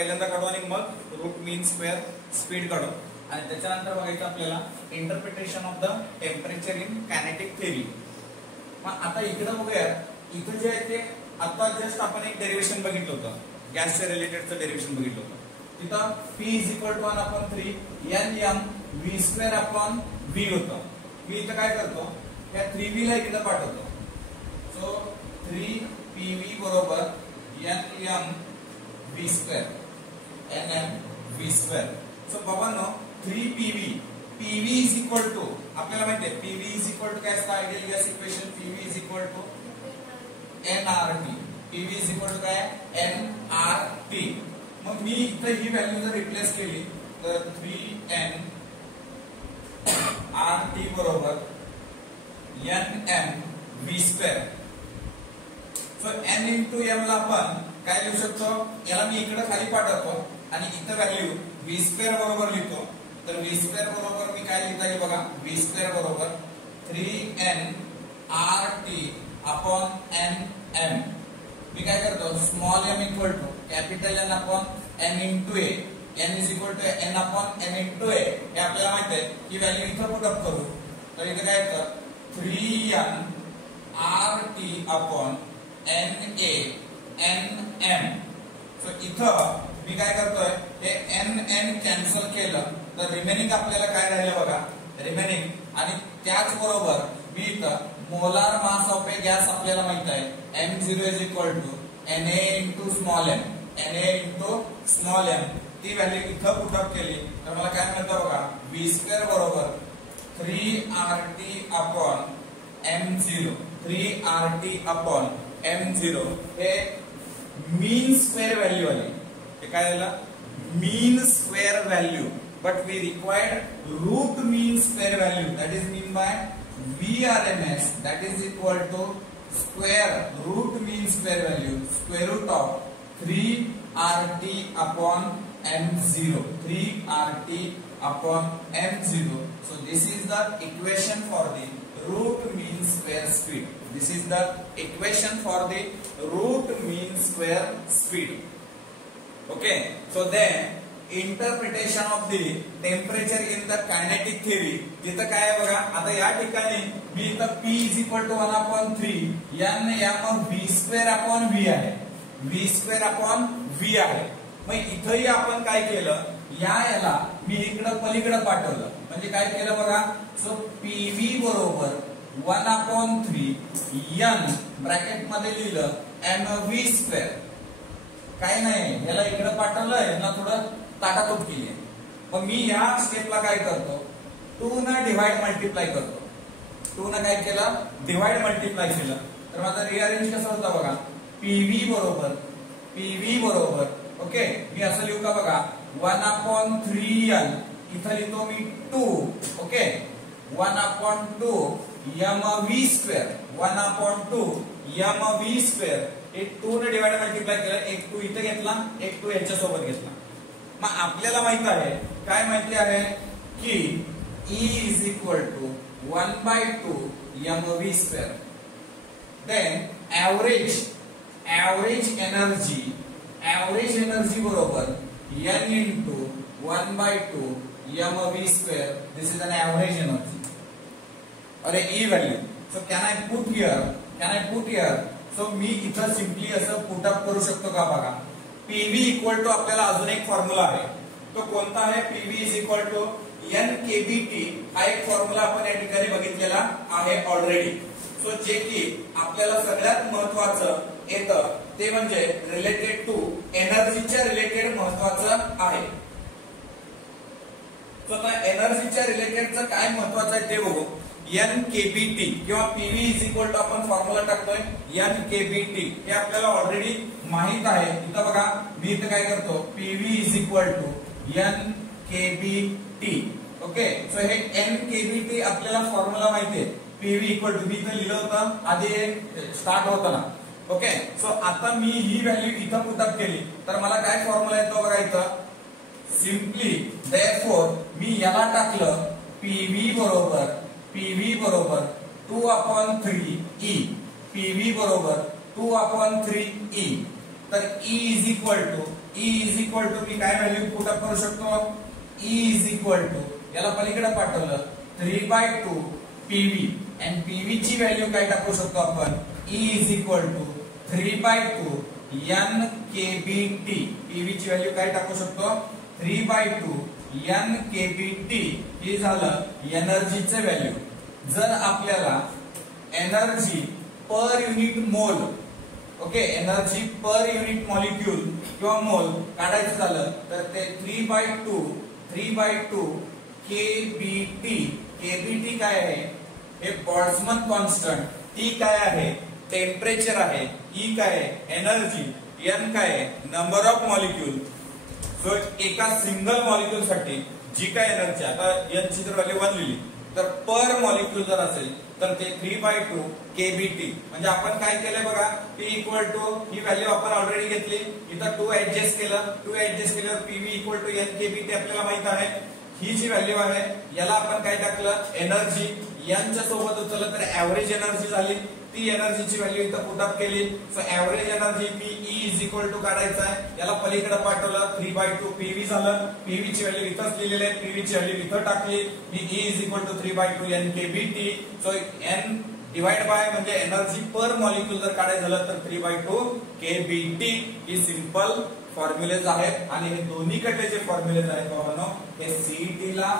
पहिल्यांदा काढू आणि मग रूट मीन स्क्वेअर स्पीड काढू आणि त्याच्यानंतर बघायचं आपल्याला interpretation of the temperature in kinetic theory. मग आता इकडे बघूया, इथं जे आहे ते आता जस्ट आपण एक डेरिव्हेशन बघितलं होतं, गॅसच्या रिलेटेडचं डेरिव्हेशन बघितलं होतं. तिथं P = 1/3 Nm v²/v होतं. मी इथं काय करतो, या 3v ला इकडे पाठवतो. सो 3pv बरोबर Nm v², Nm v². So बाबांनो 3pv, pv = आपल्याला माहिती आहे pv काय असतं ideal gas equation, pv nRT. pv काय nRT. मग मी इथे ही व्हॅल्यू जर रिप्लेस केली तर 3n RT बरोबर Nm v². So n × m ला आपण काय लिहू शकतो, याला मी इकडे खाली पाठवतो आणि इथं व्हॅल्यू v² बरोबर लिहितो. तर v² बरोबर मी काय लिहिता येईल बघा, v² बरोबर 3n RT/nm. मी काय करतो, small m = capital N / n × a. n = n/n × a. हे आपल्याला माहिती आहे की व्हॅल्यू इथं पुट अप करू. तर इथे काय येतं 3n RT/NA nm. सो इथं मी काय करतोय, हे n कॅन्सल केलं तर रिमेनिंग आपल्याला काय राहिलं बघा, रिमेनिंग. आणि त्याच बरोबर मी इथं molar mass of A gas आपल्याला माहित आहे m0 = Na × small m, Na × small m. ती व्हॅल्यू इथं पुट अप केली तर मला काय मिळतं बघा, v² बरोबर 3RT/m0. 3RT/m0 हे मीन स्क्वेअर व्हॅल्यू आली. हे काय झालं, mean square value. But we required root mean square value, that is mean by VRMS, that is equal to square root mean square value square root of 3RT/m0. 3RT/m0. So this is the equation for the root mean square speed. This is the equation for the root mean square speed. Okay, so then interpretation of the temperature in the kinetic theory. तिथं काय आहे बघा, आता या ठिकाणी मी इथं P = 1/3 Nm v²/v आहे, v²/v आहे. मग इथंही आपण काय केलं, याला मी इकडं पलीकडे पाठवलं. म्हणजे काय केलं बघा, सो PV बरोबर 1/3 N ब्रॅकेट मध्ये लिहिलं mv². काय नाही, याला इकडे पाठवलंय ना, थोडं ताटातूट केली. मग मी ह्या स्टेपला काय करतो, 2 न डिवाइड मल्टिप्लाय करतो. 2 न काय केलं, डिवाइड मल्टिप्लाय केलं. तर माझा रिअरेंज कसं होतं बघा, PV बरोबर ओके, मी असं लिहू का बघा, 1/3n इथं लिहितो मी 2. Okay, 1/2 mv², 1/2 mv². एक 2 ने डिवाइड मल्टिप्लाय केलं, एक 2 इथे घेतला, एक 2 याच्या सोबत घेतला. मग आपल्याला माहित आहे, काय माहिती आहे की E = 1/2 mv². Then average energy बरोबर N × 1/2 mv². This is an average energy और E value. So can I put here. So मी इथं सिम्पली असं पुट अप करू शकतो का बघा, PV = आपल्याला अजून एक फॉर्म्युला आहे. तो कोणता आहे, PV = NKBT. हा एक फॉर्म्युला आपण या ठिकाणी बघितलेला आहे ऑलरेडी. सो जे की आपल्याला सगळ्यात महत्वाचं येतं ते म्हणजे रिलेटेड टू एनर्जीच्या रिलेटेड महत्वाचं आहे. सो आता एनर्जीच्या रिलेटेडचं काय महत्वाचं आहे ते बघू. NKBT किंवा PV = आपण फॉर्म्युला टाकतोय NKBT. हे आपल्याला ऑलरेडी माहित आहे. इथं बघा, मी इथं काय करतो, PV = NKBT. ओके, सो हे NKBT आपल्याला फॉर्म्युला माहिती आहे. PV = मी इथं लिहिलं होतं आधी स्टार्ट होताना. ओके, सो आता मी ही व्हॅल्यू इथं पुट अप केली तर मला काय फॉर्म्युला येतो बघा इथं, सिम्पली देअरफॉर मी याला टाकलं PV बरोबर 2/3E. PV बरोबर 2/3E. तर E = E is equal to मी काय व्हॅल्यू पुटअप करू शकतो E इज इक्वल टू याला पलीकडे पाठवलं 3/2 PV आणि PV ची व्हॅल्यू काय टाकू शकतो आपण E is equal to 3/2 NKBT PV ची व्हॅल्यू काय टाकू शकतो 3/2 NKBT हे झालं एनर्जीचे व्हॅल्यू जर आपल्याला energy per unit mole okay energy per unit molecule किंवा मोल काढायचं झालं तर ते 3/2 KBT KBT काय आहे हे बोल्ट्झमन कॉन्स्टंट T काय आहे टेम्परेचर आहे E काय आहे एनर्जी N काय आहे नंबर ऑफ मॉलिक्यूल सो एका सिंगल मॉलिक्यूल साठी जी काय एनर्जी आता N ची जर व्हॅल्यू 1 लिहिली तर पर मॉलिक्यूल जर असेल तर ते 3/2 KBT म्हणजे आपण काय केलंय बघा P इक्वल टू ही व्हॅल्यू आपण ऑलरेडी घेतली इथं 2 ऍडजस्ट केल्यावर PV इक्वल टू NKBT आपल्याला माहित आहे ही जी व्हॅल्यू आहे याला आपण काय टाकलं एनर्जी N च्या सोबत उचललं तर एव्हरेज एनर्जी झाली ती एनर्जीची व्हॅल्यू इथं पुटअप केली so average energy PE is equal to काढायचा आहे याला पलीकडे पाठवलं 3/2 PV झालं PV ची व्हॅल्यू इथंच लिहिलेली आहे PV ची व्हॅल्यू इथं टाकली E is equal to 3/2 NKBT so N divide by म्हणजे एनर्जी पर मॉलिक्यूल जर काढायचं झालं तर 3/2 KBT ही सिंपल फॉर्म्युलेज आहेत आणि हे दोन्हीकडे जे फॉर्म्युलेज आहेत बाबांनो हे सीईटीला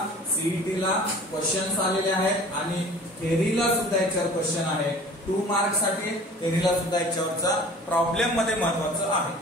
क्वेश्चन्स आलेले आहेत आणि थेरीला सुद्धा याच्यावर क्वेश्चन आहे 2 मार्क साठी थेरीला सुद्धा याच्यावरचा प्रॉब्लेम मध्ये महत्वाचं आहे